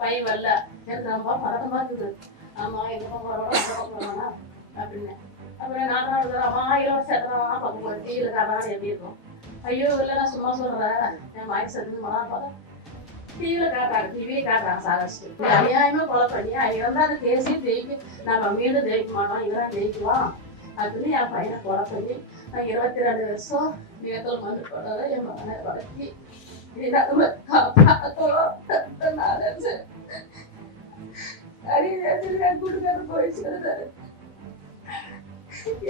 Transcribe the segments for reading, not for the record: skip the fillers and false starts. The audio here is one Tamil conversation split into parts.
பையன் வரல. எனக்கு ரொம்ப பதட்டமா இருக்குது. ஆமா எங்கப்பா போறோம்னா அப்படின்னு. அப்புறம் நான் அம்மா இலவசமா பக்கம் டிவியில காரணம் எப்படி இருக்கும். ஐயோ இல்லை நான் சும்மா சொல்றேன் என் வாய்ஸ் சத்து பார்த்தா டிவியில காட்டுறாங்க, டிவியே காட்டுறாங்க சாகரிச்சு அநியாயமா கொலை பண்ணி இருந்தா அந்த கேஸையும் ஜெயிக்க நம்ம மீண்டும் ஜெயிக்க மாட்டோம், இதெல்லாம் ஜெயிக்குவோம் அப்படின்னு என் பையனை கொலை பண்ணி நான் 22 வருஷம் நேரத்தில் வந்து போடுறத என் மகனை வளர்த்தி கூட்டுக்காரர் போயிடுச்சு.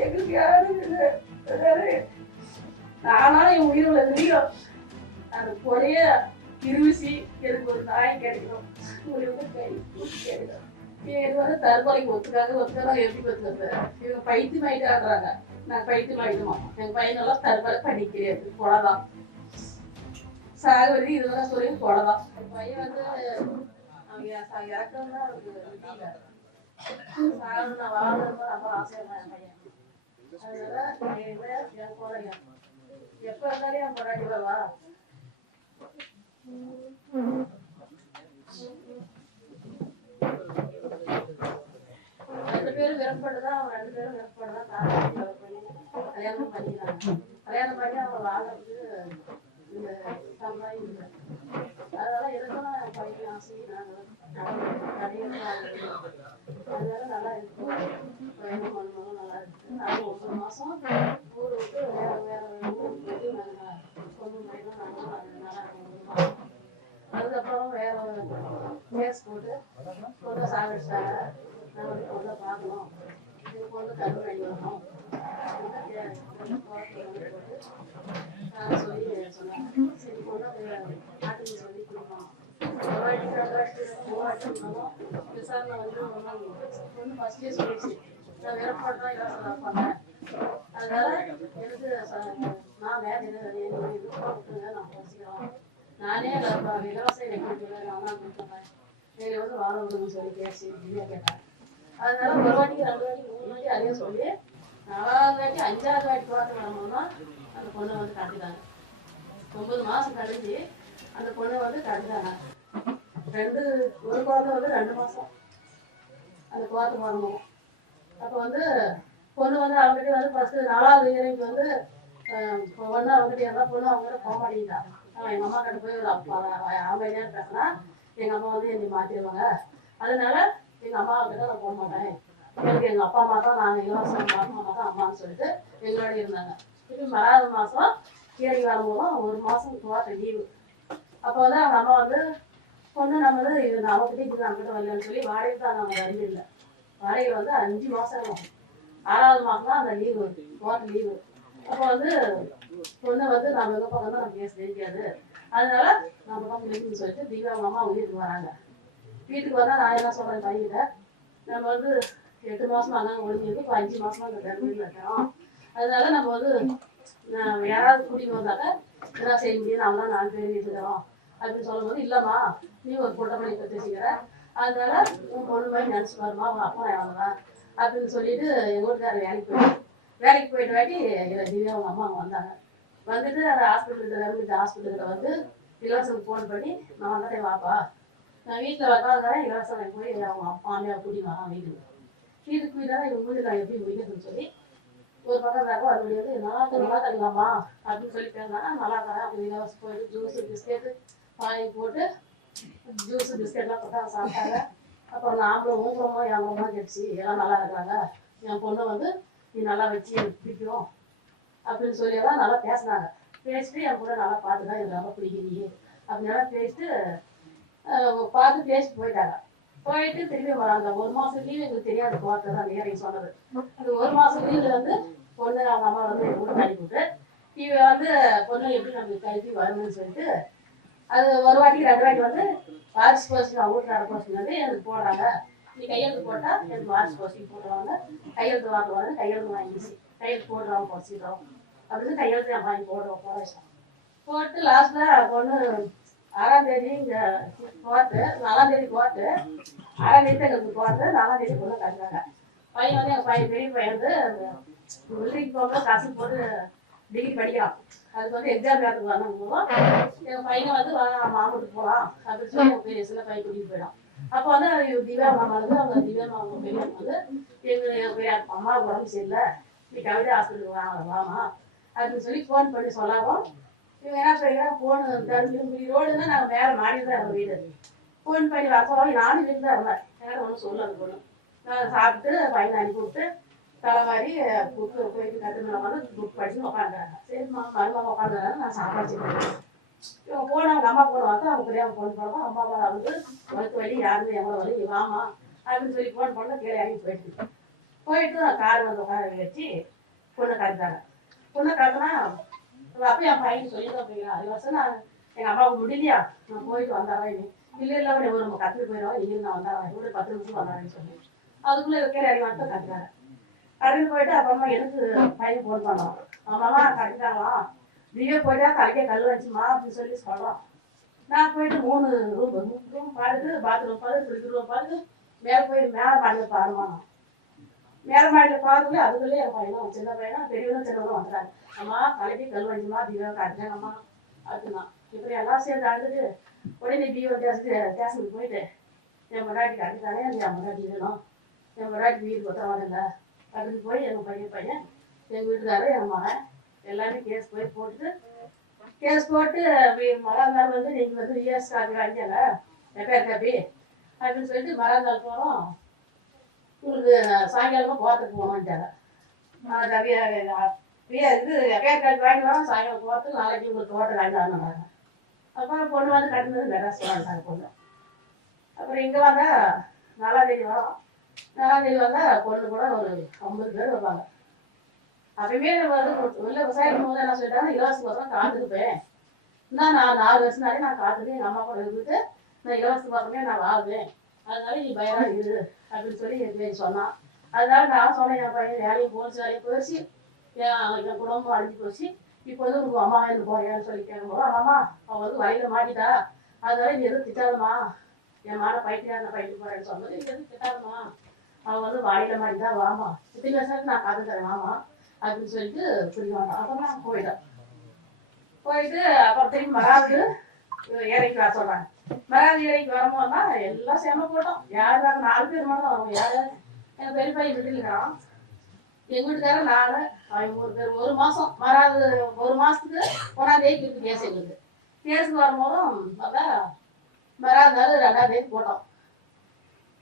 எங்களுக்கு யாரும் இல்லை. நானாலும் என் உயிரோட தெரியும் அது ஒரே இருவிசி எனக்கு ஒரு நாய் கிடைக்கணும், ஒரு கை கிடைக்கும். இது வந்து தற்கொலைக்கு ஒத்துக்காக எப்படி ஒத்துக்கிறது? இவங்க பைத்தியம் ஆயிட்டு ஆடுறாங்க. நான் பைத்தியம் ஆயிடுமா? எங்க பையனெல்லாம் தற்கொலை பண்ணிக்கிறது கொலைதான், சாகுபடி இதெல்லாம் சொல்லி கொலைதான். என் பையன் வந்து அவங்க இறக்கம் தான் அவருக்கு விதியில சாகு நான் வாழ்றது ரொம்ப ஆசையா என் பையன். அதனால என் குறைய எப்ப இருந்தாலும் என் பொண்டாட்டி வா ரெண்டு பேரும் விருப்பப்பட்டுதான் அவங்க 2 பேரும் விருப்பப்பட்டுதான் கல்யாணம் பண்ணிக்கிறாங்க. கல்யாணம் பண்ணி அவங்க வாழ்றதுக்கு இந்த சமுதாயம் இல்லை. அதனால எதுக்கும் பையன் ஆசை நாங்கள் அதனால நல்லா இருக்கும். பையனும் மண்மனும் நல்லா இருக்கு. அது 9 மாசம் ஊர் விட்டு வேற வேற ஊருக்கு போயிட்டு நாங்கள் பொண்ணு பையனும் நாங்களும் நல்லா இருக்கும். அதுக்கப்புறம் வேற கேஸ் போட்டு பொண்ணை சாகடிச்சிட்டாங்க. நான் வந்து பொண்ணை பார்க்கணும், இது பொண்ணு கல்வி பண்ணி வரணும் நான் சொல்லி சொன்னாங்க. சரி பொண்ணை நாட்டுக்கு சொல்லி கொடுக்கணும். விசாரணை வந்து பொண்ணு ஃபர்ஸ்டே சொல்லிச்சு நான் விருப்பப்பட்டா இலவசம் பண்ணேன். அதனால எனக்கு நான் வேற விட்டுருங்க நான் படிச்சுக்கலாம், நானே இலவசம் எனக்கு கொடுத்துருவேன், நான் தான் கொடுத்துருவேன், என்னை வந்து வாழ விடுன்னு சொல்லி பேசி கேட்டேன். அதனால ஒரு வாட்டிக்கு 2 வாட்டிக்கு 3 வாட்டி அதே சொல்லி 4வது வாட்டி 5வது வாட்டி பார்த்து வரணும்னா அந்த பொண்ணை வந்து கடத்திட்டாங்க. 9 மாசம் கழிஞ்சு அந்த பொண்ணை வந்து கடத்திட்டாங்க. ஒரு குழந்தை வந்து 2 மாசம் அந்த குழந்தை வரணும். அப்போ வந்து பொண்ணு வந்து அவங்ககிட்ட வந்து ஃபர்ஸ்ட் 4வது இயரிங் வந்து பொண்ணு அவங்ககிட்ட இருந்தா பொண்ணு அவங்ககிட்ட போக மாட்டேங்கிட்டா. எங்கள் அம்மா கிட்ட போய் ஒரு அவங்க பேசினா எங்கள் அம்மா வந்து என்னை மாற்றிடுவாங்க, அதனால எங்கள் அம்மா கிட்ட நான் போக மாட்டேன், எனக்கு எங்கள் அப்பா அம்மா தான் நாங்கள் இலவசம் அம்மா தான் அம்மான்னு சொல்லிட்டு எங்களோட இருந்தாங்க. திருப்பி 4வது மாதம் இயரிங் வரும்போதும் 1 மாதம் குழந்தை லீவு. அப்போ வந்து அவங்க அம்மா வந்து பொண்ணு நம்ம வந்து இது நம்மக்கிட்ட இது நம்மகிட்ட வரலன்னு சொல்லி வாடகை தான் நாங்கள் அறிஞ்சில்லை. வாடகை வந்து 5 மாதம் 6வது மாதம் தான் அந்த லீவு குழந்தை லீவு. அப்போ வந்து பொண்ணை வந்து நம்ம எங்கள் பக்கம் தான் நம்ம பேச தெரியாது, அதனால நம்ம பக்கம் இருக்குன்னு சொல்லிட்டு தீபா அவங்க அம்மா வீட்டுக்கு வராங்க. வீட்டுக்கு வந்தால் நான் என்ன சொல்கிறேன் பையன்கிட்ட, நம்ம வந்து 8 மாதம் அங்கே ஒழிஞ்சிருக்கு, இப்போ 5 மாதமாக அந்த கர்ப்பிணியில் இருக்கிறோம், அதனால நம்ம வந்து யாராவது கூட்டிகிட்டு வந்தாக்க என்ன செய்ய முடியும், நம்ம தான் 4 பேர் வீட்டுக்கிறோம் அப்படின்னு சொல்லும்போது இல்லைம்மா நீ ஒரு பொட்டை பண்ணி பற்றி வச்சுக்கிற, அதனால உன் பொண்ணு மாதிரி நினச்சி பாருமா அவங்க அப்பா இறந்துதான் அப்படின்னு சொல்லிட்டு எங்கள் வீட்டுக்காரர் வேலைக்கு போயிட்டு வாட்டி திவ்யா அவங்க அம்மா அங்கே வந்தாங்க. வந்துட்டு அந்த ஹாஸ்பிட்டலுக்கிட்ட வந்து இலவசத்துக்கு ஃபோன் பண்ணி நான் வந்துட்டேன் வாப்பா, நான் வீட்டில் உட்காந்துக்கிறேன், இலவசம் போய் அவங்க அப்பா அம்மையாக கூட்டின்னு வரான் வீட்டுக்கு போயிட்டாலும் இவங்க வீட்டுக்கு நான் எப்படி முடிக்கிறதுன்னு சொல்லி ஒரு பக்கம் இருந்தாக்க வர முடியாது. நல்லா தரலாமா அப்படின்னு சொல்லி பேசினாங்க. நல்லா தரேன் அப்படி இலவசம் போயிட்டு ஜூஸு பிஸ்கெட்டு வாங்கி போட்டு ஜூஸு பிஸ்கெட்லாம் போட்டாங்க, சாப்பிட்டாங்க. அப்புறம் நாமளும் ஊங்குறோமோ என் கேட்டுச்சு எல்லாம் நல்லா இருக்கிறாங்க, என் பொண்ணை வந்து நீ நல்லா வச்சு எனக்கு பிடிக்கும் அப்படின்னு சொல்லி எல்லாம் நல்லா பேசினாங்க. பேசிட்டு என் கூட நல்லா பார்த்துதான் எனக்கு ரொம்ப பிடிக்கிறீங்க அப்படின்னால பேசிட்டு பார்த்து பேசிட்டு போயிட்டாங்க. போயிட்டு திரும்பி வராங்க. 1 மாதம் லீவு எங்களுக்கு தெரியாது, பார்த்து தான் நேரம் சொன்னது. அந்த 1 மாதம் லீவில் வந்து பொண்ணு அவங்க அம்மா வந்து எங்கள் வீட்டுக்கு அனுப்பிவிட்டு டிவி வந்து பொண்ணு எப்படி நமக்கு கழிப்பி வரணும்னு சொல்லிட்டு அது ஒரு வாட்டிக்கு 2 வாட்டி வந்து வாரிசு போஸ்டிங் அவங்க வீட்டுக்கார போஸ்டிங் வந்து எனக்கு போடுறாங்க. நீ கையெழுத்து போட்டால் எனக்கு வாரிசு போஸ்டிங் போட்டுருவாங்க, கையெழுத்து வாங்குவாங்க, கையெழுத்து வாங்கிச்சு கையெழுத்து போடுறோம் படிச்சுக்கிறோம் அப்படின்னு கையெழுத்து என் வாங்கி போட வச்சோம். போட்டு லாஸ்ட்டில் பொண்ணு 6ஆம் தேதி இங்கே கோர்ட்டு, 4ஆம் தேதி கோர்ட்டு, 6ஆம் தேதி எங்களுக்கு கோர்ட்டு, 4ஆம் தேதி பொண்ணு கட்டுறாங்க. பையன் வந்து எங்கள் பெரிய பையன் வந்து பில்டிங் போக காசு போட்டு டிகிரி படிக்கிறான். அதுக்கு வந்து எக்ஸாம் நேரத்துக்கு வரணும். எங்கள் பையனை வந்து மாமூட்டுக்கு போகலாம் அப்படின்னு சொல்லி எங்கள் பெரிய சில பையன் கூட்டிகிட்டு போயிடும். அப்போ வந்து திவ்யா மாமா வந்து அவங்க திவ்யா மாமா பெரிய வந்து எங்கள் அம்மா உடம்பு சரியில்லை, நீ கவிதை ஹாஸ்பிட்டலுக்கு வாமா அப்படின்னு சொல்லி ஃபோன் பண்ணி சொல்லாவும் இவங்க என்ன சொல்லிக்கிறாங்க, ஃபோனு தரும்பி ரோடுன்னா நாங்கள் மேலே மாடி தான் எங்கள் வீடு. ஃபோன் பண்ணி வர சொல்லுவாங்க, நானும் வீட்டில் தான் இருந்தேன். எனக்கு ஒன்றும் சொல்லல அந்த பொண்ணு. நான் சாப்பிட்டு பையனை அனுப்பி விட்டு தலைவாரி புக்கு போயிட்டு கட்டுமலை வந்து புக் படிச்சுன்னு உட்காந்துறாங்க. சரி மருமக உட்காந்துறாங்க, நான் சாப்பாடு செய்யணும். இவங்க போன அவங்க அம்மா போன வந்து அவங்க பெரிய ஃபோன் பண்ணோம், அம்மா வந்து வழுத்து வலி யாருமே எவ்வளோ வலி வாமா அப்படின்னு சொல்லி ஃபோன் பண்ண கீழே இறங்கி போயிட்டு கார் வந்து உட்கார வச்சு பொண்ணை காட்டுறாங்க. பொண்ணை காட்டுனா அப்போ என் பையன் சொல்லிட்டு அப்படிங்கிற 6 வருஷம் நான் எங்கள் அம்மாவுக்கு முடியலையா, நான் போயிட்டு வந்தாரா இல்லை அவனை ஒரு நம்ம கற்றுட்டு போயிடுவோம், இல்லை நான் வந்தாரா ஒரு 10 நிமிஷம் வந்தாரேன்னு சொல்லி அதுக்குள்ளே கீழே இறங்கி வந்து கட்டுறாங்க. கடையில் போயிட்டு அப்புறமா எனக்கு பையன் ஃபோன் பண்ணோம், அம்மாவா கட்டிட்டாங்களா திவ்யா போயிட்டா தலைக்கே கல் வச்சுமா அப்படின்னு சொல்லி சொல்கிறோம். நான் போயிட்டு 3 ரூம் பார்த்துட்டு பாத்ரூம் பார்த்து குளிக்கிற ரூம் பார்த்து மேலே போய் மேலே மாடியில் பாருமானோம். மேலே மாடியில் பார்த்துட்டு அதுக்குள்ளே என் பையனும் சின்ன பையனும் பெரியவனும் சின்னவனும் வந்துட்டாங்க. அம்மா தலைக்கு கல் வச்சுமா திவ்யா காட்டுறாங்கம்மா அப்படின்னா. இப்படி எல்லாம் சேர்ந்து அழுதுட்டு உடனே டிஓ ஸ்டேஷனுக்கு போயிட்டு என் முன்னாடி கட்டிட்டாங்க, என் முன்னாடி வேணும், என் முன்னாடி வீடு பத்திரமா இல்லை அப்படின்னு போய் எங்கள் பையன் எங்கள் வீட்டுக்காரர் என் மகன் எல்லாமே கேஸ் போட்டுட்டு மறுநாள் வந்து நீங்கள் வந்து யூஎஸ் காப்பி வாங்கிக்கல எஃப்ஐஆர் காப்பி அப்படின்னு சொல்லிட்டு மறுநாள் போகிறோம், உங்களுக்கு சாயங்காலமாக கோர்ட்டுக்கு போகணுன்ட்டாங்க. இது எஃப்ஐஆர் காப்பி வாங்கி வரோம், சாயங்காலம் கோர்ட்டுக்கு நாளைக்கு உங்களுக்கு கோர்ட்டு வாங்கி வரணுன்றாங்க. அப்புறம் பொண்ணு வந்து கட்டினது மெட்ராஸ் வாங்கிட்டாங்க பொண்ணு. அப்புறம் இங்கே வந்தால் 4ஆம் தேதி வரோம். 4ஆம் தேதி வந்தால் பொண்ணு கூட ஒரு 50 பேர் வருவாங்க. அப்பயுமே உள்ள விவசாயம் போது என்ன சொல்லிட்டாங்க, இலவசத்துக்கு வருஷம் காத்துக்குப்பேன் இன்னும் நான் 4 வருஷம்னாலே நான் காத்துட்டு எங்கள் அம்மா கூட இருந்துட்டு நான் இலவசத்துக்கு வரமே நான் வாழ்வேன், அதனால நீ பயிராக இரு அப்படின்னு சொல்லி என் சொன்னான். அதனால நான் சொன்னேன், என் பையன் வேலையும் போச்சு வேலையும் போயிடுச்சு, என் குடும்பம் அழிஞ்சு போச்சு, இப்போ வந்து உங்கள் அம்மா இருந்து போறியான்னு சொல்லி கேட்கும்போது அம்மா அவள் வந்து வயலில் மாட்டிட்டா, அதனால நீ எதுவும் திட்டாதம்மா, என் மான பயிற்சியாக பயிட்டு போறேன்னு சொன்னது, நீ எதுவும் திட்டாதம்மா, அவள் வந்து வாயில மாட்டிட்டா வாமா இத்தனை வருஷத்துக்கு நான் காத்து தரேன் வாமா அப்படின்னு சொல்லிட்டு புரிய மாட்டோம். அப்புறம் நான் போயிட்டு அப்புறம் திரும்பி மறாவது இறைக்கு வர சொல்றாங்க. மறாவது இறைக்கு வரும்போதுனா எல்லாம் செம போட்டோம், யாராவது 4 பேர் மட்டும் வரும். யாரு எங்கள் பெரிய பையன் வீட்டில் இருக்கிறான், எங்கள் வீட்டுக்காரர் 4 அவங்க 3 பேர். 1 மாதம் மறாவது 1 மாதத்துக்கு 1ஆம் தேதி கேஸ் எங்களுக்கு. கேஸுக்கு வரும்போதும் பார்த்தா மறாவது நாள் 2ஆம் தேதி போட்டோம்.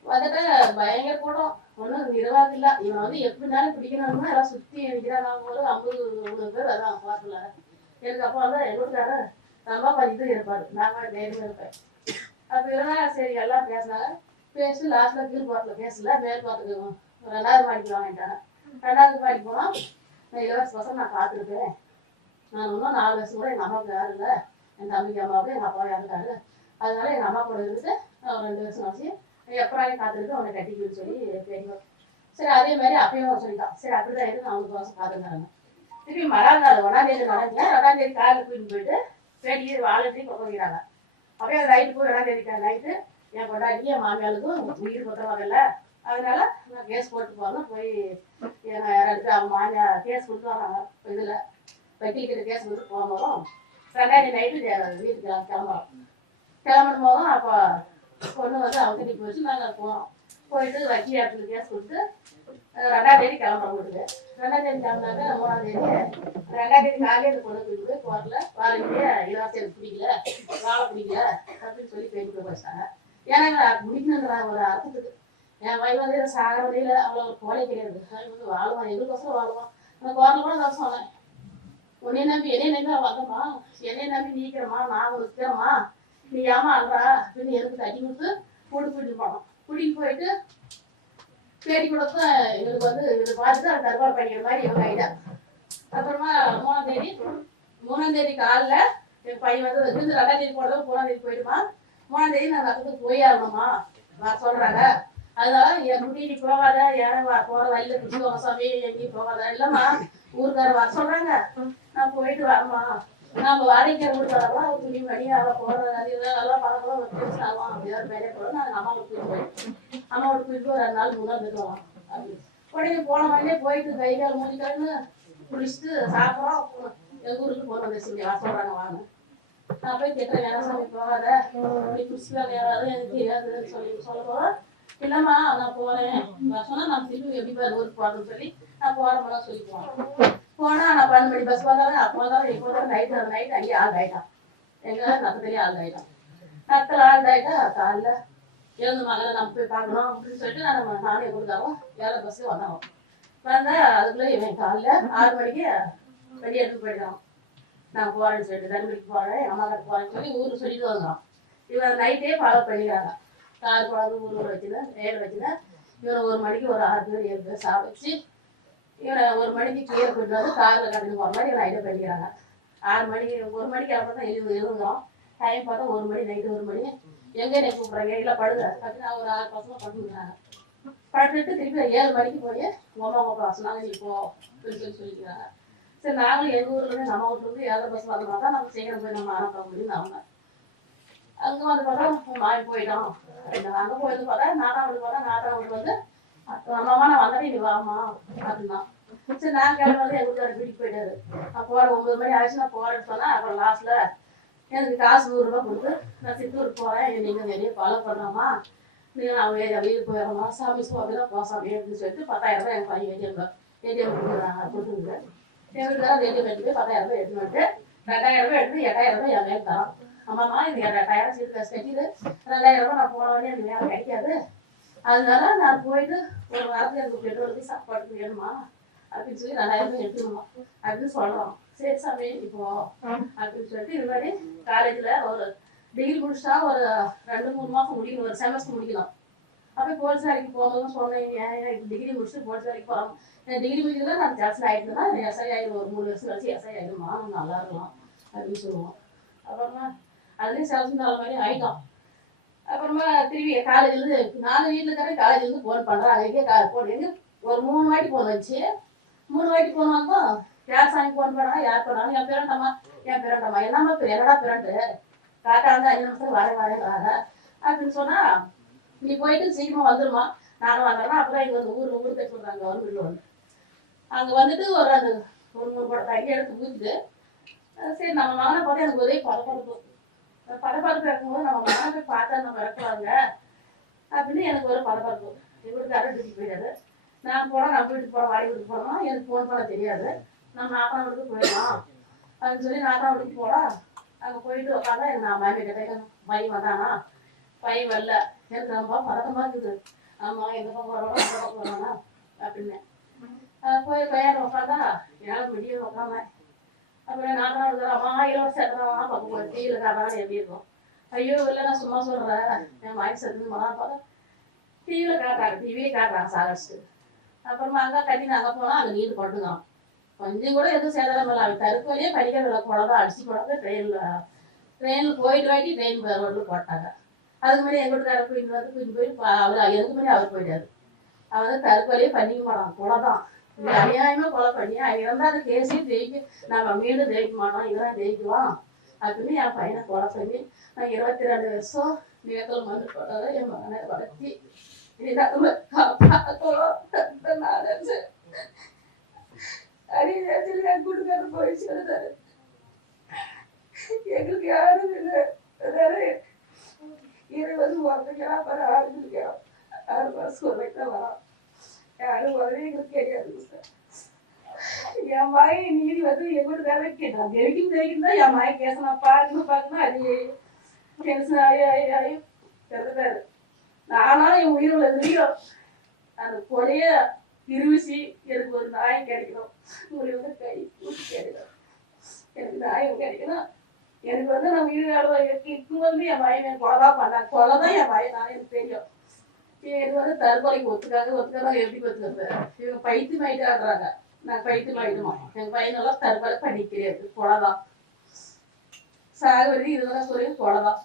வந்துட்டு பயங்கர போட்டோம், ஒன்றும் நிர்வாகம் இல்லை. இவன் வந்து எப்படினாலும் பிடிக்கணும்னா எல்லாம் சுற்றி நிற்கிறாங்க. ஒரு 50 பேர் வராங்க பார்த்துல. எனக்கு அப்போ வந்து எங்கள் வீட்டுக்காரர் ரொம்ப பண்ணிட்டு இருப்பார், நாங்கள் நேரில் இருப்பேன். அப்போ இருந்தால் சரி எல்லாம் பேசினாங்க. பேசி லாஸ்ட்டில் கீழ் பாட்டில் பேசல, மேல் பாட்டுக்கு 2ஆவது மாடிக்கு வாங்கிட்டாங்க. 2ஆவது மாடிக்கு போனால் நான் இலவச வருஷம் நான் காத்திருப்பேன், நான் இன்னும் 4 வருஷம் கூட எங்கள் அம்மாவுக்கு யாரும் இல்லை, என் தம்பிக்கு அம்மாவுக்கு எங்கள் அப்பாவும் இறந்துட்டாரு, அதனால எங்கள் அம்மா கூட இருந்துட்டு நான் 2 வருஷம் ஆச்சு எப்பறாயும் காத்திருக்கு அவனை கட்டிக்குன்னு சொல்லி தெரியும். சரி அதே மாதிரி அப்பயும் சொல்லிட்டான், சரி அப்படிதான் இருக்கு அவனுக்கு வருஷம் காத்துருந்தாங்க. திருப்பி மறாவது நாள் 1ஆம் தேதி நடக்கல, 2ஆம் தேதி காலையில் கூட்டிட்டு போயிட்டு பேட்டி வாழத்தையும் கொண்டாங்க. அப்படியே நைட்டு போய் 2ஆம் தேதி நைட்டு என் கொண்டாடி என் மாமியாளுக்கும் உயிர் பத்திரமாதில்ல, அதனால நான் கேஸ் போட்டு போகணும் போய் எங்கள் அவங்க மாமியார் கேஸ் கொடுத்து வராங்க. இதில் வக்கீல்கிட்ட கேஸ் கொடுத்து போகும்போதும் 2ஆம் தேதி நைட்டு வீட்டுக்கு கிளம்பும் போதும் அப்போ பொண்ணு வந்து அவங்க கிட்ட போயிடுச்சு. நாங்கள் போனோம், போயிட்டு வக்கீல் இடத்துல கேஸ் கொடுத்து 2ஆம் தேதி கிளம்புறோம் வீட்டுக்கு. 2ஆம் தேதி கிளம்புனாங்க. 3ஆம் தேதி 2ஆம் தேதி காலையில் அந்த பொண்ணு போய் கோர்ட்டில் வாழையே இலவசம் எனக்கு பிடிக்கல, வாழை பிடிக்கல அப்படின்னு சொல்லி பேட்டி வச்சிட்டாங்க. ஏன்னா முடிக்கணுங்கிற ஒரு அர்த்தத்துக்கு என் வயது வந்து சாக வழியில் அவ்வளோ ஒரு கோலை கிடையாது, வந்து வாழுவான் எங்களுக்கோசரம் வாழுவான். அந்த கோரில் கூட நான் சொன்னேன், உன்னை நம்பி என்னை நம்பி வந்தம்மா, என்னை நம்பி நீக்கிறம்மா, நான் இருக்கிறம்மா, நீ ஏமா அல்றா அப்படின்னு எனக்கு தட்டி கொடுத்து கூட்டிட்டு போனோம். கூட்டிகிட்டு போயிட்டு பேட்டி கொடுத்து எங்களுக்கு வந்து இது பார்த்துட்டு அது தற்கொலை பண்ணிக்கிற மாதிரி இவங்க ஆகிட்டா. அப்புறமா 3ஆம் தேதி காலைல என் பையன் வந்து 2ஆம் தேதி போடுறது 3ஆம் தேதி போயிடுமா, 3ஆம் தேதி நான் ரத்தத்துக்கு போய் ஆகணுமா வர சொல்றாங்க. அதனால என் குட்டி நீ போகாத, யாரும் போற வழியில குடிச்சுக்கோங்க சாமி, எங்கேயும் போகாத, இல்லம்மா ஊருக்கார வர சொல்றாங்க, நான் போயிட்டு வரமா, நம்ம வாடகைக்கிற வீட்டுக்காரலாம் ஒரு துணி மணி அவள் போடுற அதெல்லாம் பழக்கம் ஒரு பேசி ஆகும் அப்படியாவது வேலையை போடுறோம். நாங்கள் அம்மாவோட கூட்டு போயிட்டோம், அம்மாவோட கூட்டு ஒரு 2 நாள் 3 நாள் இருக்கலாம். அப்படி உடனே போன மாதிரியே போயிட்டு கை கால் மூஞ்சிக்கலன்னு குளிச்சுட்டு சாப்பிட்றோம். எங்கள் ஊருக்கு போன வந்துச்சு இங்கே சொல்கிறாங்க வாங்க. நான் போய் திட்டுறேன், வேணா சாமி போகாத, இப்படி குடிச்சு வேலை யாராவது எனக்கு தெரியாதுன்னு சொல்ல போகிறோம். இல்லைம்மா நான் போகிறேன் சொன்னால் நான் திரும்பி எப்படி போய் ஊருக்கு போகிறேன்னு சொல்லி நான் போகிறோம்லாம் சொல்லி போனால் நான் 12 மணி பஸ் வந்தாலும் அப்போ வந்தாலும் இப்போ தான் நைட்டு அங்கேயே ஆள் ஆகிட்டான். எங்கள் நத்தத்துலேயே ஆள் ஆகிட்டான். நத்தில் ஆள் ஆகிட்டா காலைல எழுந்து மகளை நம்ம போய் பார்க்கணும் அப்படின்னு சொல்லிட்டு நானே கொடுத்தாலும் 7 பஸ்ஸு வந்தோம். வந்தால் அதுக்குள்ளே இவன் காலைல 6 மணிக்கு வெளியே எடுத்து போயிட்டான். நான் போகிறேன்னு சொல்லிட்டு தருமபுரிக்கு போகிறேன், எங்கள் அம்மா கிட்ட போகிறேன்னு சொல்லி ஊருக்கு சொல்லிட்டு வந்தோம். இவன் நைட்டே ஃபாலோ பண்ணிக்கிறாங்க. கார் குழந்தை ஊர் வச்சுன்னு நேரில் வச்சுன்னு இவனை 1 மணிக்கு ஒரு 6 பேர் 7 பேர் சாப்பிச்சு இவனை 1 மணிக்கு கீழே போயிட்டு வந்து காரில் கடந்து போகிற மாதிரி இவனை ஐடியா பண்ணிக்கிறாங்க. 6 மணிக்கு 1 மணிக்கு அப்புறம் தான் எழுதுகிறோம். டைம் பார்த்தா 1 மணி, நைட்டு 1 மணி. எங்கே என்னை கூப்பிட்றாங்க, இல்லை படுங்க பார்த்தீங்கன்னா ஒரு 6 பசங்க படுத்துக்கிறாங்க. படுத்துட்டு திருப்பி 7 மணிக்கு போய் உமா உப்பா சொன்னாங்க நீ போ அப்படின்னு சொல்லிக்கிறாங்க. சரி நாங்களும் எங்கள் ஊர்லேருந்து நம்ம வீட்டுலேருந்து 7 பஸ் வந்தோம்னா தான் நம்ம சீக்கிரம் போய் நம்ம அனுப்ப முடியும்னு அவங்க அங்கே வந்து பார்த்தா மாறி போயிட்டோம். அங்கே போயிட்டு பார்த்தா நாட்டாம் வீட்டுக்கு வந்து அம்மாவா நான் வந்துட்டேன் நீ வாமா அப்படின்னா. சரி நான் கிளம்பி வந்து எங்கள் வீட்டுக்காரர் வீட்டுக்கு போயிட்டாரு. நான் போகிறேன் 9 மணி ஆயிடுச்சு நான் போகிறேன்னு சொன்னேன். அப்புறம் லாஸ்ட்டில் எனக்கு காசு 100 ரூபா கொடுத்து நான் சித்தூருக்கு போகிறேன், நீங்கள் வெளியே ஃபாலோ பண்ணுறோமா, நீங்கள் நான் வெளியே போயிடறோமா, சாமி சுவாமி தான் போசாமி அப்படின்னு சொல்லிட்டு 10,000 ரூபாய் எங்கள் பையன் ஏடிஎம் கொடுத்துருங்க. எங்களுக்கு ஏடிஎம் எடுத்து போய் 10,000 ரூபாய் எடுத்துன்னு வந்து 2,000 ரூபாய் எடுத்து 8,000 ரூபாய் என் மேலே தரோம். ஆமாம்மா இது 8,000 சீட்டு காசு கட்டிடு, 2,000 ரூபாய் நான் போனவொடனே எனக்கு வேலை கிடைக்காது, அதனால நான் போயிட்டு ஒரு வாரத்தில் எனக்கு பெட்ரோலுக்கு சாப்பாட்டுக்கு வேணுமா அப்படின்னு சொல்லி 2,000 ரூபாய் எடுத்துக்கணுமா அப்படின்னு சொல்கிறோம். சரி சாமி இப்போ அப்படின்னு சொல்லிட்டு இது மாதிரி காலேஜில் ஒரு டிகிரி முடிச்சா ஒரு 2-3 மாதம் முடிக்கணும், ஒரு செமஸ்டர் முடிக்கணும். அப்போ போலீஸ் வேலைக்கு போகும்போது சொன்னேன் டிகிரி முடிச்சுட்டு போலீஸ் வேலைக்கு போகிறோம். டிகிரி முடிக்கிறதுல நான் ஜாஸ்தி ஆகிட்டுனா எஸ்ஐ ஆகிடும், ஒரு 3 வருஷம் கழிச்சு எஸ்ஐ ஆகிடுமா நம்ம நல்லா இருக்கலாம் அப்படின்னு சொல்லுவோம். அப்புறமா அதுலேயும் செலக்ஷன் தர மாதிரி ஆகிட்டோம். அப்புறமா திரும்பி காலேஜ்லேருந்து நானும் வீட்டில் இருக்கிறேன், காலேஜ்லேருந்து ஃபோன் பண்ணுறேன். அங்கேயே ஃபோன் எங்கே ஒரு 3 வாட்டி ஃபோன் வந்துச்சு. 3 வாட்டி ஃபோன் வந்தோம். யார் சாமி ஃபோன் பண்ணாங்க, யார் பண்ணாங்க, என் பேரண்டம்மா என்னம்மா என்னடா பேரண்டு காட்டா வந்து 5 நிமிஷம் வரேன் அப்படின்னு சொன்னால் நீ போயிட்டு சீக்கிரமாக வந்துடுமா, நானும் வந்துடுறேன். அப்புறம் இங்கே வந்து ஊர் கட்டி சொல்கிறாங்க கவர்மெண்ட்டில் வந்து அங்கே வந்துட்டு ஒரு 3 கூட தண்ணி எடுத்து ஊற்றிட்டு சரி நம்ம மகனை பார்த்தா எனக்கு ஒரே படப்படப்பு இருக்கும்போது நம்ம மகனை போய் பார்த்தா நம்ம இறக்குவாங்க அப்படின்னு எனக்கு ஒரு படப்படப்பு. இவருக்காரர் டியூட்டி போயிடாது. நான் போனால் நம்ம வீட்டுக்கு போகிறோம், வாடி வீட்டுக்கு போனோம்னா எனக்கு ஃபோன் பண்ண தெரியாது. நம்ம நாத்தா வீட்டுக்கு போயிடலாம் அப்படின்னு சொல்லி நாத்தா வீட்டுக்கு போகலாம். அங்கே போயிட்டு உட்காந்தா எனக்கு நான் மாமி கிட்ட பையன் வந்தானா, பையன் வரல, எனக்கு ரொம்ப பதட்டமாக இருக்குது. ஆமாம் எந்த பக்கம் வரோம் அந்த பக்கம் வரோனா அப்படின்னு போய் பையன் உட்காந்தா என்னால் முடிய உட்காந்தேன். அப்புறம் நாத்தா இருக்கிற அம்மா இலவசம் சேர்த்துறாமா பக்கம் டிவியில் காட்டுறான்னு எப்படி இருக்கும். ஐயோ இல்லை நான் சும்மா சொல்கிறேன் என் வாங்கி சேர்த்துன்னு போனால் பார்த்தா டிவியே காட்டுறாங்க சாகடிச்சு. அப்புறமா அங்கே கட்டி நாங்கள் போனால் அங்கே நீர் கொண்டுங்கிறோம். கொஞ்சம் கூட எதுவும் சேதாரம் இல்லை. அவன் தருக்கோலையே படிக்கிறதில்ல, குழந்தை அடிச்சு போடாத ட்ரெயினில் போயிட்டு வாட்டி ட்ரெயின் ரோட்டில் போட்டாங்க. அதுக்கு முன்னாடி எங்கள் வீட்டுக்காரர் கூட்டிட்டு போய் அவர் எதுக்கு முன்னாடி அவர் போயிட்டாரு. அவர் வந்து தற்கொலையே பண்ணிக்க மாட்டான், கொலை தான். இது அநியாயமாக கொலை பண்ணி அங்கே இருந்தால் அந்த கேஸையும் ஜெயிக்க நம்ம மீண்டும் ஜெயிக்க மாட்டோம், இதெல்லாம் ஜெயிக்குவோம் அப்படின்னு என் பையனை கொலை பண்ணி நான் 22 வருஷம் நேக்கல் மண்ணு போட்டதை என் மகனை வளர்த்தி என் கூட்டுக்காரர் போய் சொல்லுறாரு. எங்களுக்கு யாரும் இல்லை, வந்து உறந்துக்கலாம், அப்புறம் 6 மாதம் வரைக்கும் வரோம், யாரும் உடனே எங்களுக்கு தெரியாது சார். என் மாயை நீதி வந்து எங்களோட வேலை கேட்டான் தெரிக்கும் தான் என் மாயை பேசணும் பார்க்கணும் அது டென்ஷன் ஆகி பிறந்தாரு. நானும் என் உயிரோட தெரியும் அந்த கொலைய திருவிசி எனக்கு ஒரு நாயம் கிடைக்கணும், உங்களுக்கு வந்து கை கிடைக்கணும், எனக்கு நாயம் கிடைக்கணும். எனக்கு வந்து நான் உயிர் இருக்கும் வந்து என் பையன் கொலைதான் பண்ணாங்க, கொலைதான் என் பையன் நான் எனக்கு தெரியும். எனக்கு வந்து தற்கொலைக்கு ஒத்துக்காதான் எப்படி ஒத்துக்கிறது, இவங்க பைத்தியம் ஆயிட்டு ஆடுறாங்க. நான் பைத்தியம் ஆயிடுமா, எங்கள் பையனெல்லாம் தற்கொலை பண்ணிக்க தெரியாது, கொலைதான் சாகுறது இதெல்லாம் சொல்லி கொலைதான்.